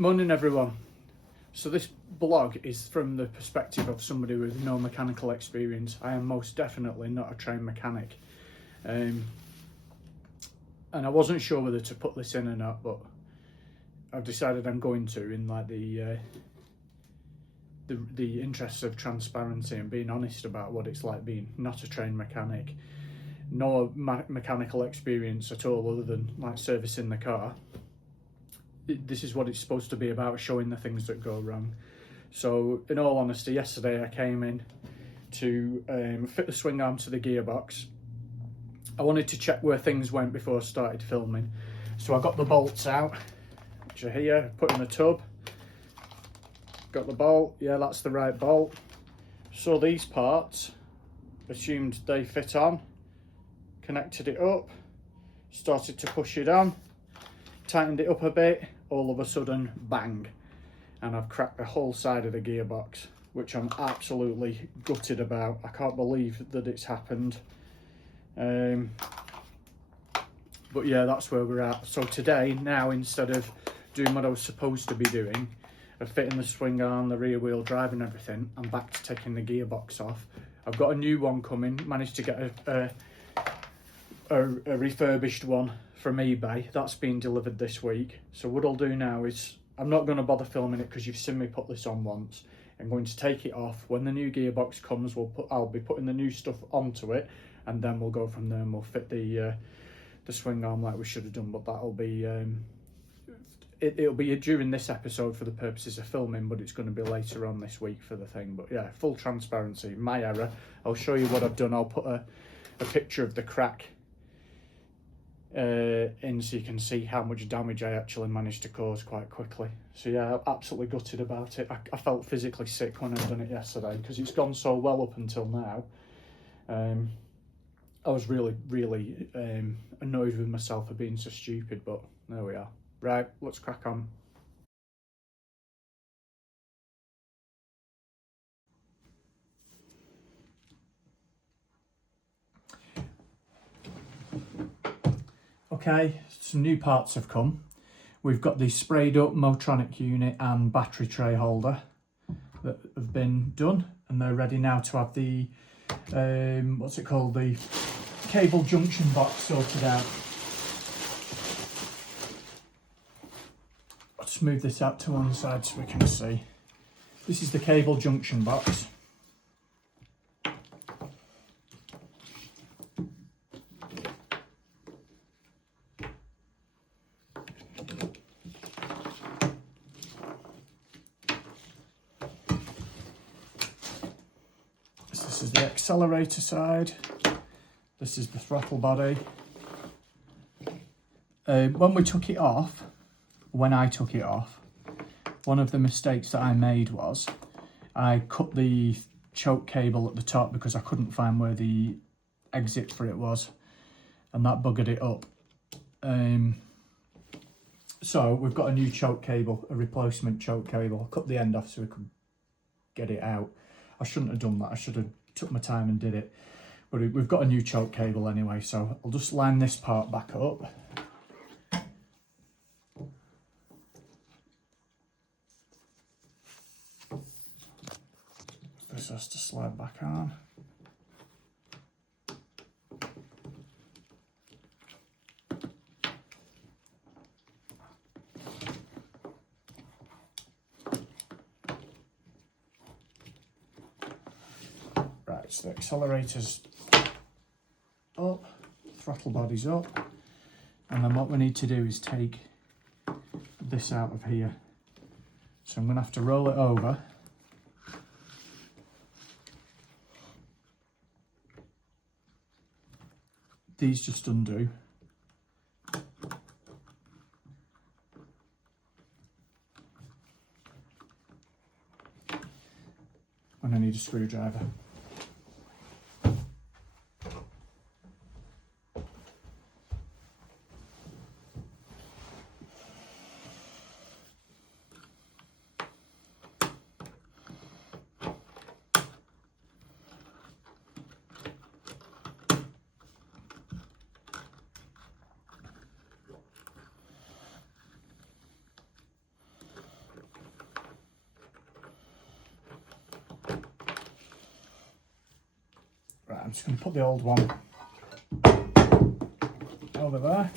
Morning everyone. So this blog is from the perspective of somebody with no mechanical experience. I am most definitely not a trained mechanic. And I wasn't sure whether to put this in or not, but I've decided I'm going to, in like the interests of transparency and being honest about what it's like being not a trained mechanic, no mechanical experience at all other than like servicing the car. This is what it's supposed to be about, showing the things that go wrong. So in all honesty, yesterday I came in to fit the swing arm to the gearbox. I wanted to check where things went before I started filming. So I got the bolts out, which are here, put in the tub. Got the bolt, yeah, that's the right bolt. So these parts, assumed they fit on, connected it up, started to push it on, tightened it up a bit, all of a sudden, bang. And I've cracked the whole side of the gearbox, which I'm absolutely gutted about. I can't believe that it's happened. But yeah, that's where we're at. So today, now, instead of doing what I was supposed to be doing, of fitting the swing arm, the rear wheel drive and everything, I'm back to taking the gearbox off. I've got a new one coming, managed to get a refurbished one from eBay. That's been delivered this week. So what I'll do now is, I'm not going to bother filming it because you've seen me put this on once. I'm going to take it off. When the new gearbox comes, I'll be putting the new stuff onto it, and then we'll go from there and we'll fit the swing arm like we should have done. But that'll be it'll be during this episode for the purposes of filming, but it's going to be later on this week for the thing. But yeah, full transparency, my error. I'll show you what I've done. I'll put a picture of the crack in so you can see how much damage I actually managed to cause quite quickly. So yeah, I'm absolutely gutted about it. I felt physically sick when I'd done it yesterday because it's gone so well up until now. I was really annoyed with myself for being so stupid, but there we are. Right, let's crack on. Okay, some new parts have come. We've got the sprayed up Motronic unit and battery tray holder that have been done, and they're ready now to have the what's it called, the cable junction box sorted out. Let's move this out to one side so we can see. This is the cable junction box. This is the accelerator side. This is the throttle body. When I took it off, one of the mistakes that I made was I cut the choke cable at the top because I couldn't find where the exit for it was, and that buggered it up. So we've got a new choke cable, a replacement choke cable. I cut the end off so we could get it out. I shouldn't have done that. I should have took my time and did it. But we've got a new choke cable anyway, so I'll just line this part back up. This has to slide back on. Right, so the accelerator's up, throttle body's up, and then what we need to do is take this out of here. So I'm going to have to roll it over. These just undo. And I need a screwdriver. I'm just going to put the old one over there.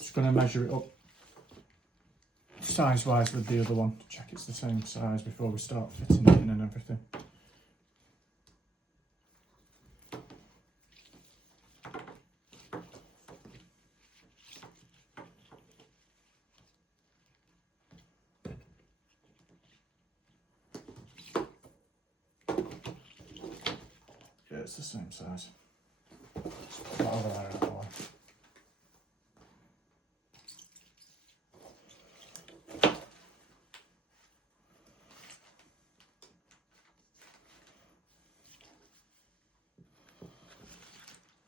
Just going to measure it up size wise with the other one to check it's the same size before we start fitting it in and everything. Yeah, it's the same size. Just put that over there out of the way.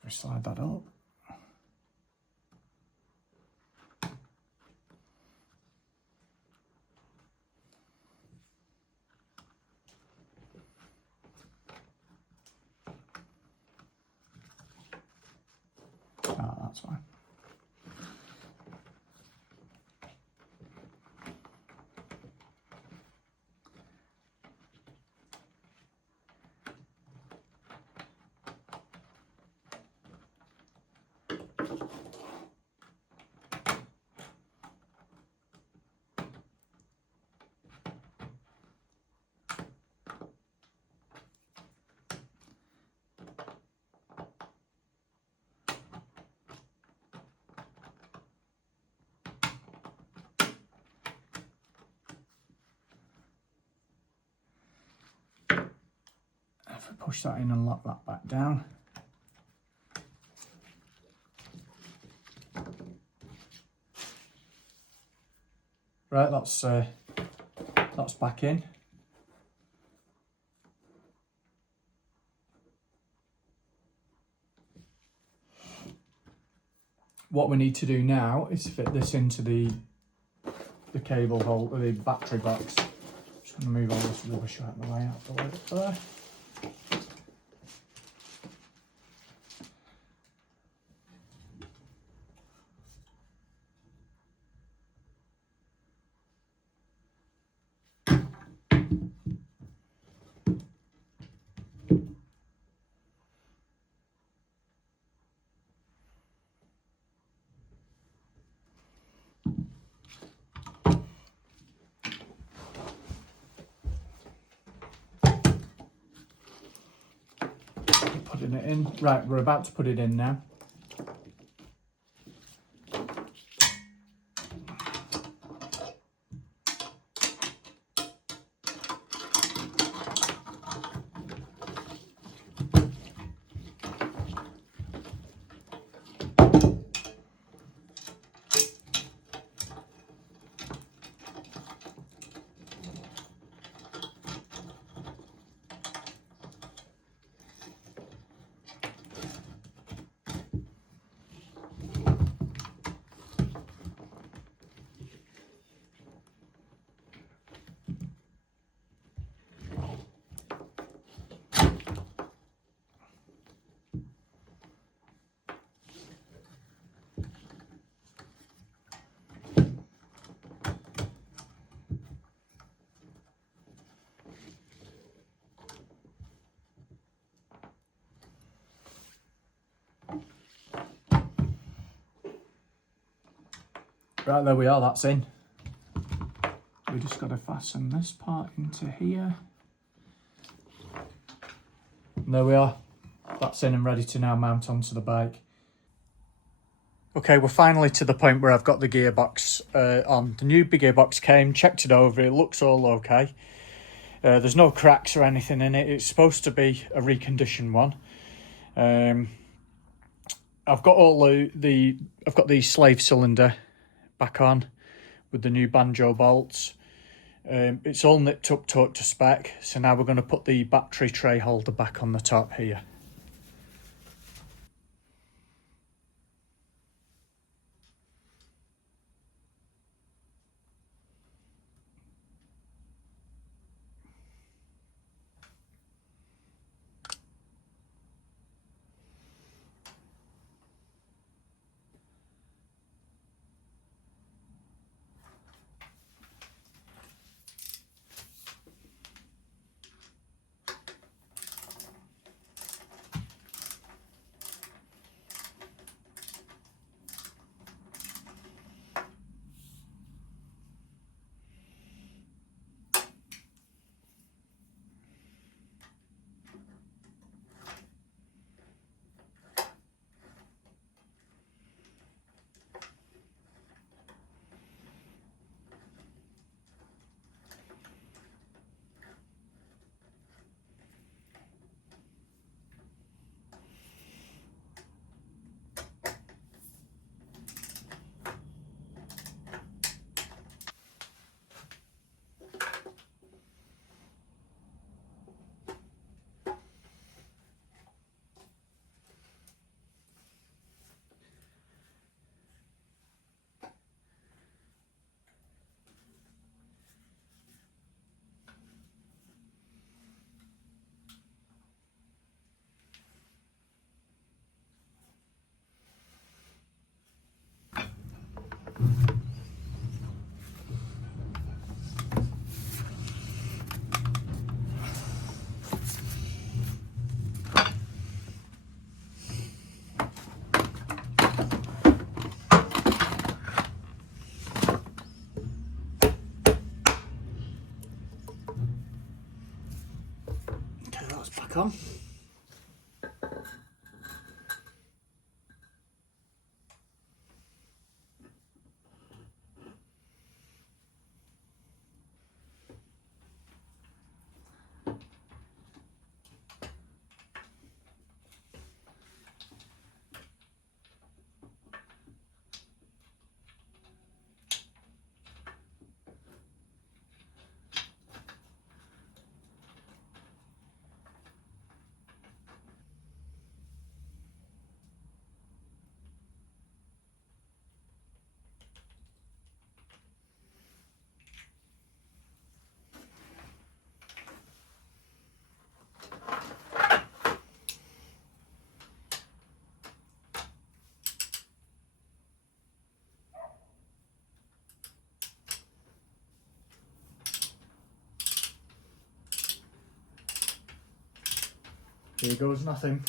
Slide that up. That's fine. If we push that in and lock that back down. Right, that's back in. What we need to do now is fit this into the cable holder, the battery box. Just going to move all this rubbish out of the way out the way up there. Putting it in. Right, we're about to put it in now. Right, there we are, that's in. We just got to fasten this part into here. And there we are. That's in and ready to now mount onto the bike. Okay, we're finally to the point where I've got the gearbox on. The new gearbox came, checked it over, it looks all okay. There's no cracks or anything in it. It's supposed to be a reconditioned one. I've got I've got the slave cylinder back on with the new banjo bolts. It's all nipped up to spec, so now we're going to put the battery tray holder back on the top here. back on. Here goes nothing.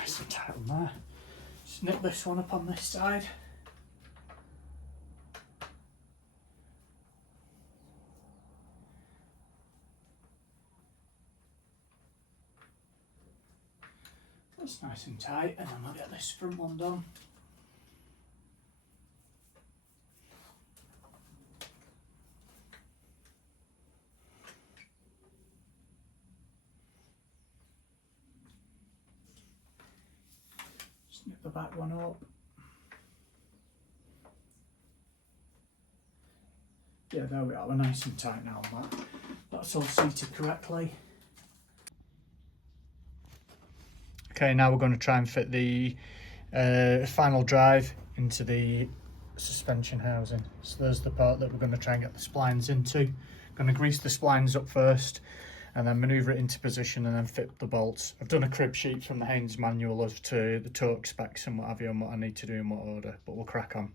Nice and tight on there. Snip this one up on this side. That's nice and tight, and then we'll get this front one done. Snip the back one up. Yeah, there we are, we're nice and tight now on that. That's all seated correctly. Okay, now we're going to try and fit the final drive into the suspension housing. So there's the part that we're going to try and get the splines into. Going to grease the splines up first and then manoeuvre it into position and then fit the bolts. I've done a crib sheet from the Haynes manual as to the torque specs and what have you and what I need to do in what order, but we'll crack on.